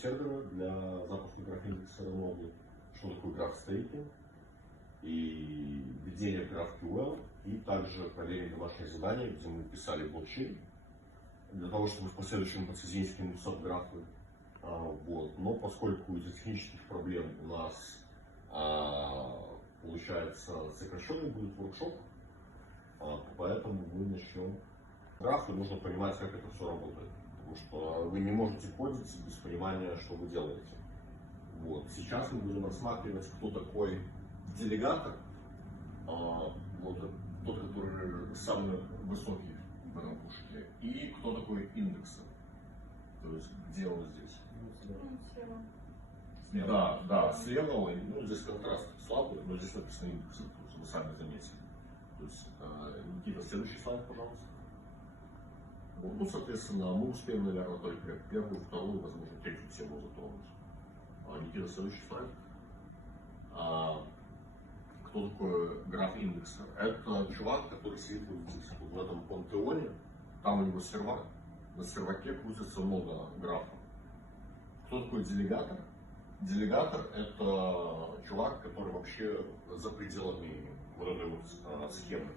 сервера для запуска граф-индексера ноды, что такое граф-стейкинг, и введение GraphQL, и также проверить домашнее задание, где мы писали блокчейн, для того, чтобы в последующем подсоединить индексов графы. Вот. Но поскольку из-за технических проблем у нас получается сокращенный будет воркшоп, поэтому мы начнем. Графы нужно понимать, как это все работает, потому что вы не можете кодить без понимания, что вы делаете. Вот. Сейчас мы будем рассматривать, кто такой делегатор, вот тот, который самый высокий в этом пушке, и кто такой индексер, то есть где он здесь. Слева. Да, слева, ну здесь контраст слабый, но здесь написано индексер, вы сами заметили. То есть, Никита, следующий слайд, пожалуйста. Вот, ну, соответственно, мы успеем, наверное, только первую, вторую, возможно, третью тему затронуть. Никита, следующий слайд. Кто такой граф-индексер? Это чувак, который сидит вот здесь, вот в этом пантеоне. Там у него сервак, на серваке крутится много графов. Кто такой делегатор? Делегатор – это чувак, который вообще за пределами вот этой вот схемы.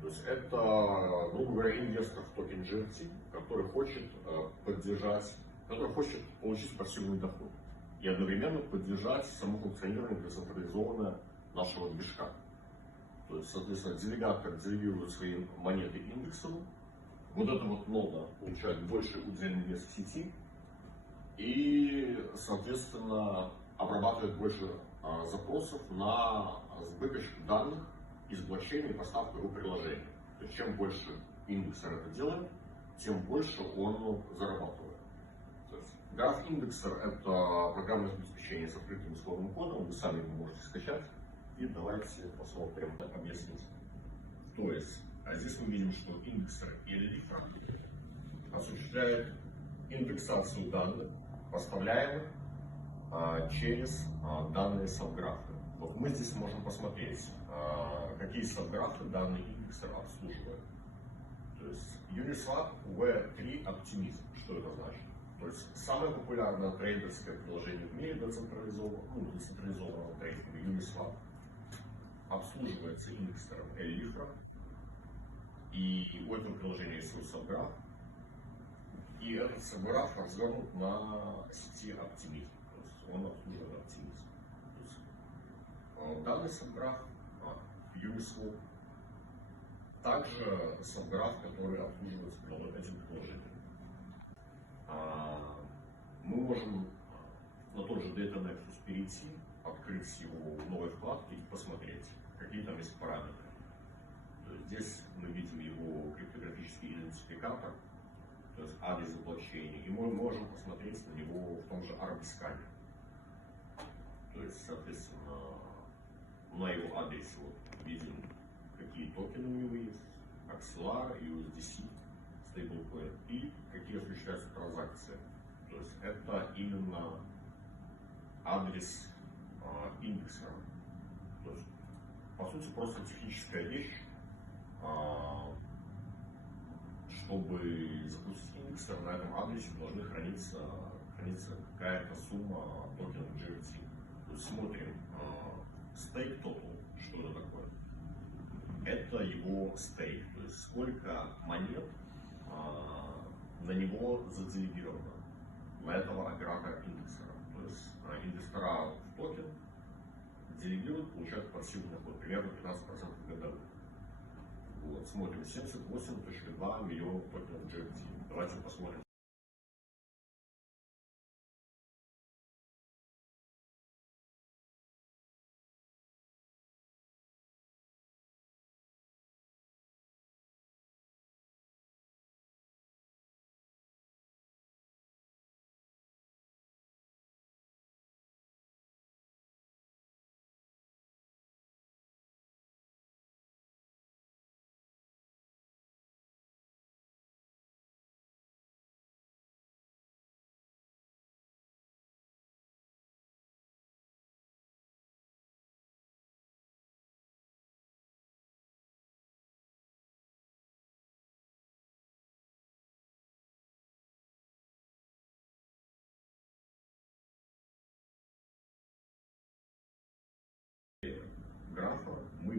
То есть это, грубо говоря, инвестор в токен GRT, который хочет поддержать, который хочет получить пассивный доход и одновременно поддержать само функционирование децентрализованное нашего движка. То есть, соответственно, делегатор делегирует свои монеты индексом, вот эта вот нода получает больше удельный вес в сети и, соответственно, обрабатывает больше запросов на выкачку данных из блокчейна и поставку его приложения. То есть, чем больше индексер это делает, тем больше он зарабатывает. То есть, граф-индексер – это программное обеспечение с открытым исходным кодом, вы сами его можете скачать. И давайте посмотрим, объяснить. То есть, здесь мы видим, что индексер Ellifra осуществляет индексацию данных, поставляемых через данные сабграфы. Вот мы здесь можем посмотреть, какие сабграфы данный индексер обслуживает. То есть Uniswap V3 Optimism. Что это значит? То есть самое популярное трейдерское приложение в мире децентрализованного трейдинга Uniswap обслуживается индексером Ellifra. И у этого приложения есть свой сабграф. И этот сабграф развернут на сети Optimism. То есть он обслуживает Optimism. Данный сабграф Uniswap также сабграф, который обслуживается этим приложением. Мы можем на тот же Data Nexus перейти, открыть его в новой вкладке и посмотреть, какие там есть параметры. То есть здесь мы видим его криптографический идентификатор, то есть адрес блокчейна, и мы можем посмотреть на него в том же Arbiscan. То есть, соответственно, на его адресе вот видим, какие токены у него есть, Axelar, USDC, стейблкоин, и какие осуществляются транзакции. То есть это именно адрес индексера. То есть, по сути, просто техническая вещь, чтобы запустить индексер, на этом адресе должны храниться какая-то сумма токенов GRT. То есть смотрим stake total, что это такое. Это его стейк, то есть сколько монет на него заделегировано, на этого оператора индексера. То есть инвестора в токен делегируют, получают пассивный доход, примерно 15% годовых. Вот, смотрим, 78,2 миллиона токенов GRT. Давайте посмотрим.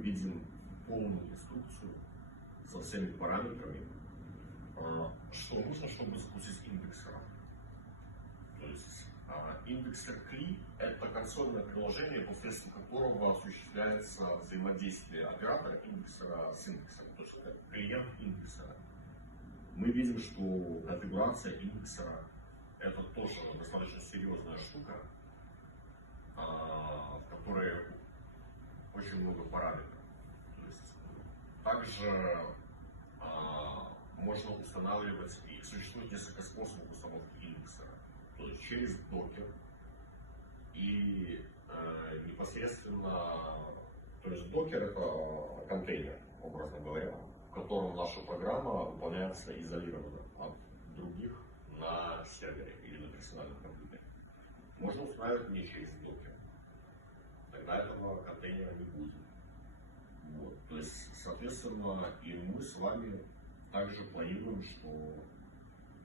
видим полную инструкцию со всеми параметрами, что нужно, чтобы запустить индексера. То есть индексер CLI — это консольное приложение, посредством которого осуществляется взаимодействие оператора индексера с индексером, то есть это клиент индексера. Мы видим, что конфигурация индексера — это тоже достаточно серьезная штука, в которой очень много параметров. То есть также можно устанавливать, и существует несколько способов установки индексера. То есть через докер и непосредственно, то есть докер — это контейнер, образно говоря, в котором наша программа выполняется изолированно от других на сервере или на персональном компьютере. Можно устанавливать не через докер, тогда этого контейнера не будет. Вот. То есть, соответственно, и мы с вами также планируем, что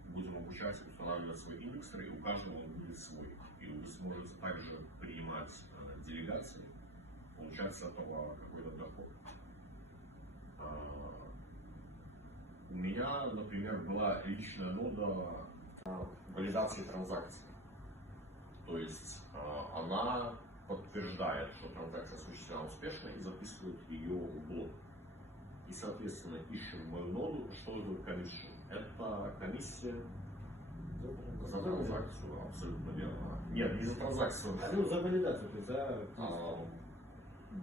будем обучать устанавливать свой индексер, и у каждого он будет свой. И вы сможете также принимать делегации, получать с этого какой-то доход. У меня, например, была личная нода валидации транзакций. То есть она подтверждает, что транзакция осуществлена успешно, и записывает ее в блок. И, соответственно, ищем мою ноду. Что это комиссия? Это комиссия за транзакцию, абсолютно верно. Нет, не за транзакцию. Ну, за валидацию, то есть за...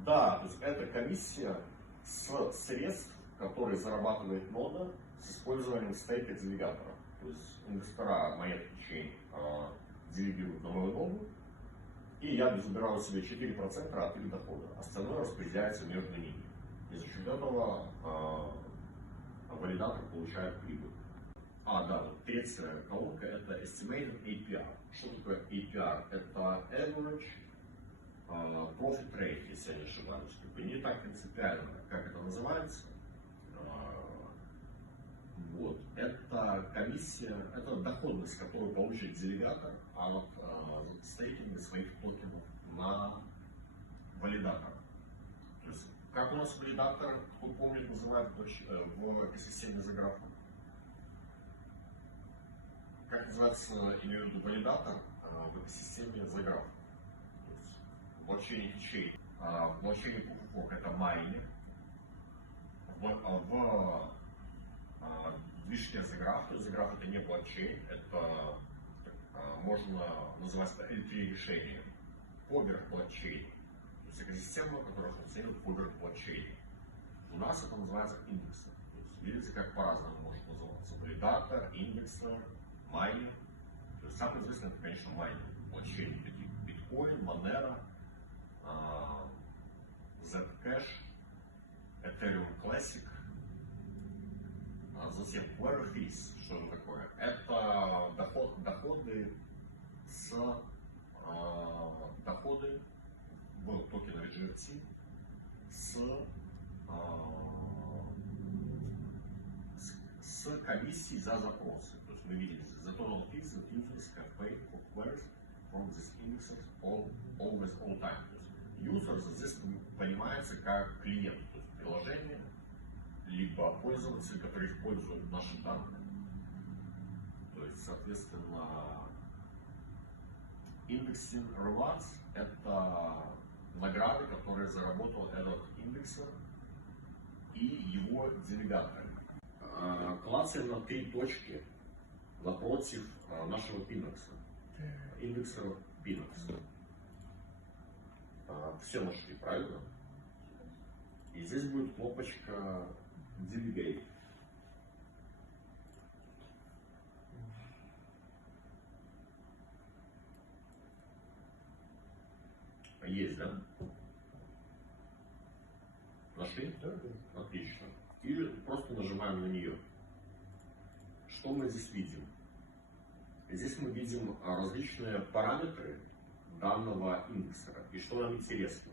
Да, то есть это комиссия с средств, которые зарабатывает нода с использованием стейк-делегатора. То есть инвестора монетки Chain делегируют на мою ноду, и я забираю себе 4% от их дохода. Остальное распределяется между ними. И за счет этого валидатор получает прибыль. Да, вот третья колонка — это Estimated APR. Что такое APR? Это Average Profit Rate, если я не ошибаюсь. Не так принципиально, как это называется. Вот. Это комиссия, это доходность, которую получит делегатор от стейкинга своих токенов на валидатор. То есть, как у нас валидатор, кто помнит, называют в экосистеме за графом? Как называется, имею в виду, валидатор в экосистеме за графом? В блокчейне Chain. В блокчейне Proof of Work это майнер. В движке за граф, то есть за граф это не блокчейн, это можно называть L3 решение поверх блокчейна. То есть экосистема, которая функционирует поверх блокчейна. У нас это называется индексер. То есть видите, как по-разному может называться. Валидатор, индексер, майнер. То есть самое известное это, конечно, майнер. Блокчейн такие биткоин, Monero, Zcash, Ethereum Classic. Затем Query Fees, что это такое? Это доходы в токене GFT с комиссией за запросы. То есть мы видим the total fees that users have paid for queries from this indexes always all time. То есть user здесь понимается как клиент, то есть приложение, либо пользователь, который использует наши данные. То есть, соответственно, Indexing Rewards — это награды, которые заработал этот индексер и его делегаторы. Клацаем на 3 точки напротив нашего индекса. Индексера Pinox. Все нашли, правильно? И здесь будет кнопочка Delegate. Есть, да? Нашли? Да. Отлично. И просто нажимаем на нее. Что мы здесь видим? Здесь мы видим различные параметры данного индексера. И что нам интересно?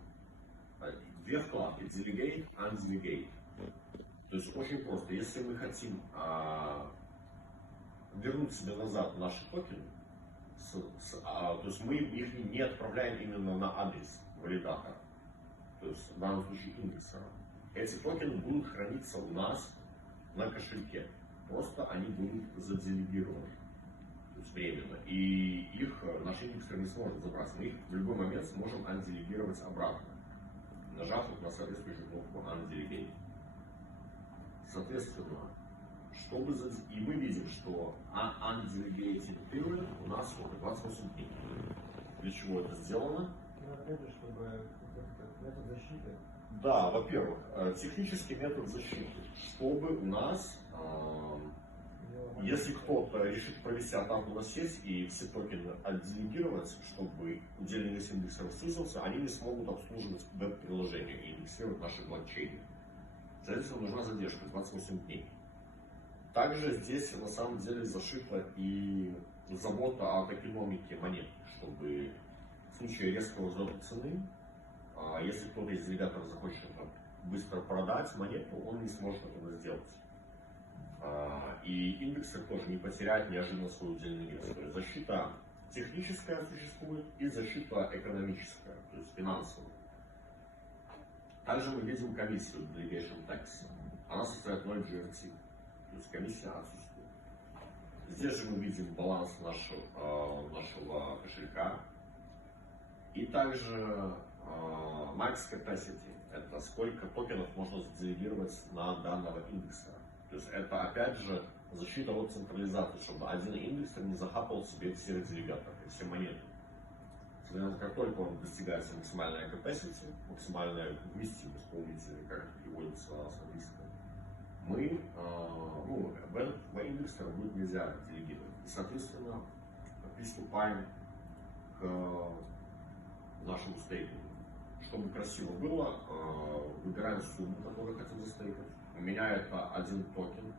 2 вкладки: Delegate, Undelegate. То есть очень просто. Если мы хотим вернуть себе назад наши токены, то есть мы их не отправляем именно на адрес валидатора. То то есть в данном случае индексера, эти токены будут храниться у нас на кошельке. Просто они будут заделегированы, то есть временно. И их наш индексер не сможет забрать. Мы их в любой момент сможем анделегировать обратно, нажав на соответствующую кнопку Undelegate. Соответственно, и мы видим, что Undelegated Period у нас сколько? 28 дней. Для чего это сделано? Это чтобы метод защиты. Да, во-первых, технический метод защиты, чтобы у нас, если кто-то решит провести атаку на сеть и все токены отделегировать, чтобы удельный вес индексеров снизился, они не смогут обслуживать веб-приложение и индексировать наши блокчейны. Соответственно, нужна задержка 28 дней. Также здесь на самом деле зашита и забота о токеномике монет, чтобы в случае резкого взлета цены, если кто-то из делегаторов захочет быстро продать монету, он не сможет этого сделать. И индексер тоже не потеряет неожиданно свой удельный вес. То есть защита техническая существует и защита экономическая, то есть финансовая. Также мы видим комиссию Delegation Tax. Она составит 0 GRT, то есть комиссия отсутствует. Здесь же мы видим баланс нашего кошелька. И также max capacity, это сколько токенов можно заделегировать на данного индексера. То есть это опять же защита от централизации, чтобы один индексер не захапал себе все делегаторы, все монеты. Соответственно, как только он достигается максимальная capacity, максимальная вместимость, помните, как это переводится с английского, мы, в индексер будет нельзя делегировать. И, соответственно, приступаем к нашему стейкингу. Чтобы красиво было, выбираем сумму, которую хотим застейкать. У меня это 1 токен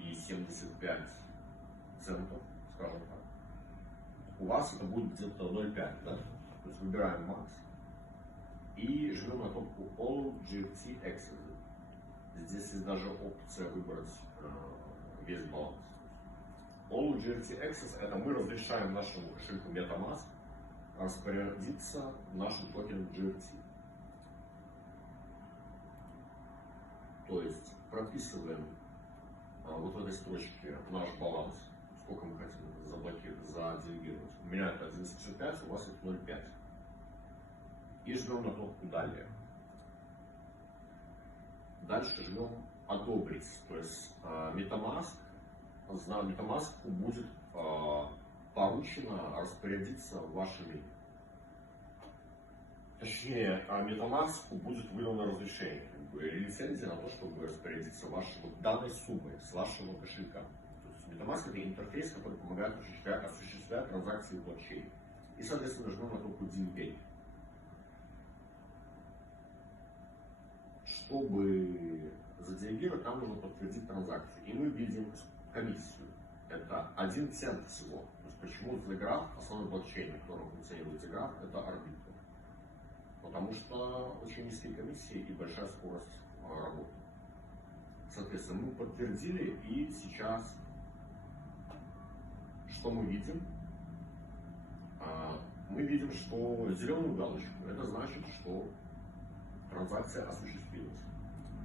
и 75 центов, скажем так. У вас это будет где-то 0,5, да? То есть выбираем макс и жмем на кнопку All GRT Access. Здесь есть даже опция выбрать весь баланс. All GRT Access — это мы разрешаем нашему кошельку MetaMask распорядиться нашим токеном GRT. То есть прописываем вот в этой строчке наш баланс, сколько мы хотим заделегировать. У меня это 1,75, у вас это 0,5. И жмем на кнопку «Далее». Дальше жмем «Одобрить». То есть MetaMask будет поручено распорядиться вашими. Точнее, MetaMask будет выдано разрешение, лицензия на то, чтобы распорядиться вашей данной суммой с вашего кошелька. То есть MetaMask — это интерфейс, который помогает осуществлять транзакции в блокчейне. И, соответственно, жмем на кнопку Delegate. Чтобы заделегировать, нам нужно подтвердить транзакцию. И мы видим комиссию. Это 1 цент всего. То есть почему Zgraph, основной блокчейн, на котором функционирует Zgraph, это Arbitrum. Потому что очень низкие комиссии и большая скорость работы. Соответственно, мы подтвердили, и сейчас что мы видим? Мы видим, что зеленую галочку. Это значит, что транзакция осуществилась.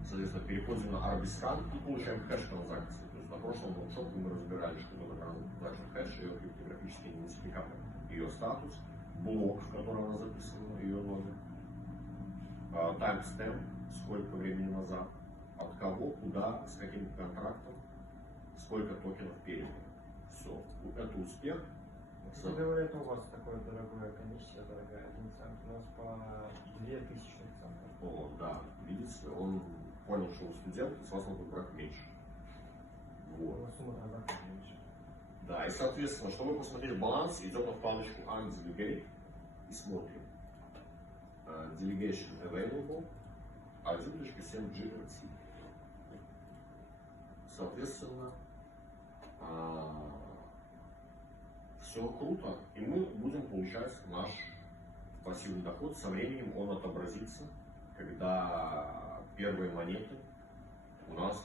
Соответственно, переходим на Arbitrum и получаем хэш транзакции. То есть на прошлом воркшопе мы разбирали, что это транзакция хэш, ее криптографический идентификатор, ее статус, блок, в котором она записана, ее номер, таймстемп, сколько времени назад, от кого, куда, с каким контрактом, сколько токенов передано. Все, это успех. Кстати говоря, это у вас такое дорогая комиссия, дорогая, 1 цент, у нас по 2000 центов. О, да, видите, он понял, что вы студент, и с вас он будет брать меньше. Вот. Сумма транзакций меньше. Да, и соответственно, чтобы посмотреть баланс, идем на вкладочку Undelegate и смотрим. Delegation Available 1.7 GRT. Соответственно, все круто, и мы будем получать наш пассивный доход. Со временем он отобразится, когда первые монеты у нас